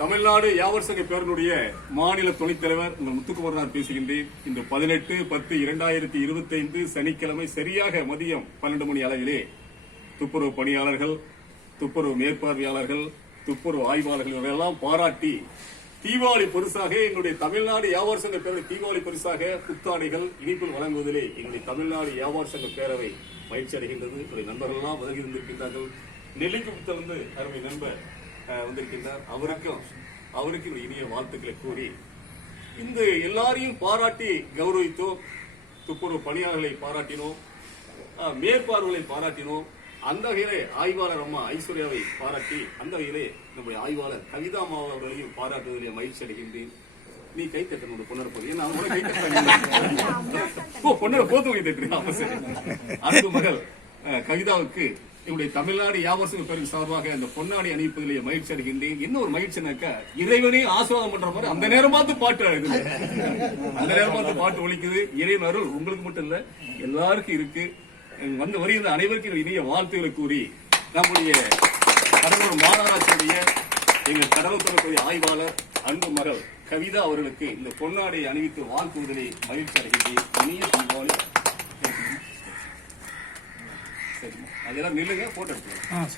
தமிழ்நாடு யாவர் சங்க பேரனுடைய மாநில துணைத் தலைவர் உங்கள் முத்துக்குமரனார் பேசுகின்றேன். இந்த 18/10/2025 சனிக்கிழமை சரியாக மதியம் 12 மணி அளவிலே துப்புரவு பணியாளர்கள், துப்புரவு மேற்பார்வையாளர்கள், துப்புரவு ஆய்வாளர்கள் இவரெல்லாம் பாராட்டி தீபாவளி பரிசாக எங்களுடைய தமிழ்நாடு வியாபார சங்க பேரவை தீபாவளி பரிசாக புத்தாடைகள் இனிப்பில் வழங்குவதிலே எங்களுடைய தமிழ்நாடு வியாபார சங்க பேரவை மகிழ்ச்சி அடைகின்றது. என்னுடைய நண்பர்கள் எல்லாம் உதவி இருந்திருக்கின்றார்கள். நெல்லிக்குப்பத்திலிருந்து அருமை நண்பர் வந்திருக்கின்றார். அவருக்கு இனிய வாழ்த்துக்களை கூறி இந்த எல்லாரையும் பாராட்டி கௌரவித்தோம். துப்புரவு பணியாளர்களை பாராட்டினோம், மேற்பார்வைகளை பாராட்டினோம். அந்த வகையிலே ஆய்வாளர் அம்மா ஐஸ்வர்யாவை பாராட்டி அந்த வகையிலே நம்முடைய ஆய்வாளர் கவிதா அம்மா அவர்களையும் பாராட்டுவதிலே மகிழ்ச்சி அடைகின்றேன். நீ கை தட்டணும் பொன்னர் போது ஏன்னா கை தட்ட பொன்னரை போத்து கை தட்டுறேன். அன்பு மகள் கவிதாவுக்கு என்னுடைய தமிழ்நாடு வியாபார சங்க பேரவை சார்பாக அந்த பொன்னாடி அணிவிப்பதிலே மகிழ்ச்சி அடைகின்றேன். என்ன ஒரு மகிழ்ச்சினாக்கா இறைவனே ஆசீர்வாதம் பண்ற மாதிரி அந்த நேரம் பார்த்து பாட்டு அழகுது, அந்த நேரம் பார்த்து பாட்டு ஒலிக்குது. இறைவன் அருள் உங்களுக்கு மட்டும் இல்ல எல்லாருக்கும் இருக்கு. வந்து வருகின்ற அனைவருக்கும் இனிய வாழ்த்துக்களை கூறி நம்முடைய கடலூர் மாநகராட்சியுடைய எங்கள் கடலூர் ஆய்வாளர் அன்பு மகள் கவிதா அவர்களுக்கு இந்த பொன்னாடை அணிவித்து வாழ்த்துவதிலே மகிழ்ச்சி அடைகின்றேன். இனிய தீபாவளி. அதெல்லாம் நில்லுங்க, போட்டோ எடுத்துக்கலாம்.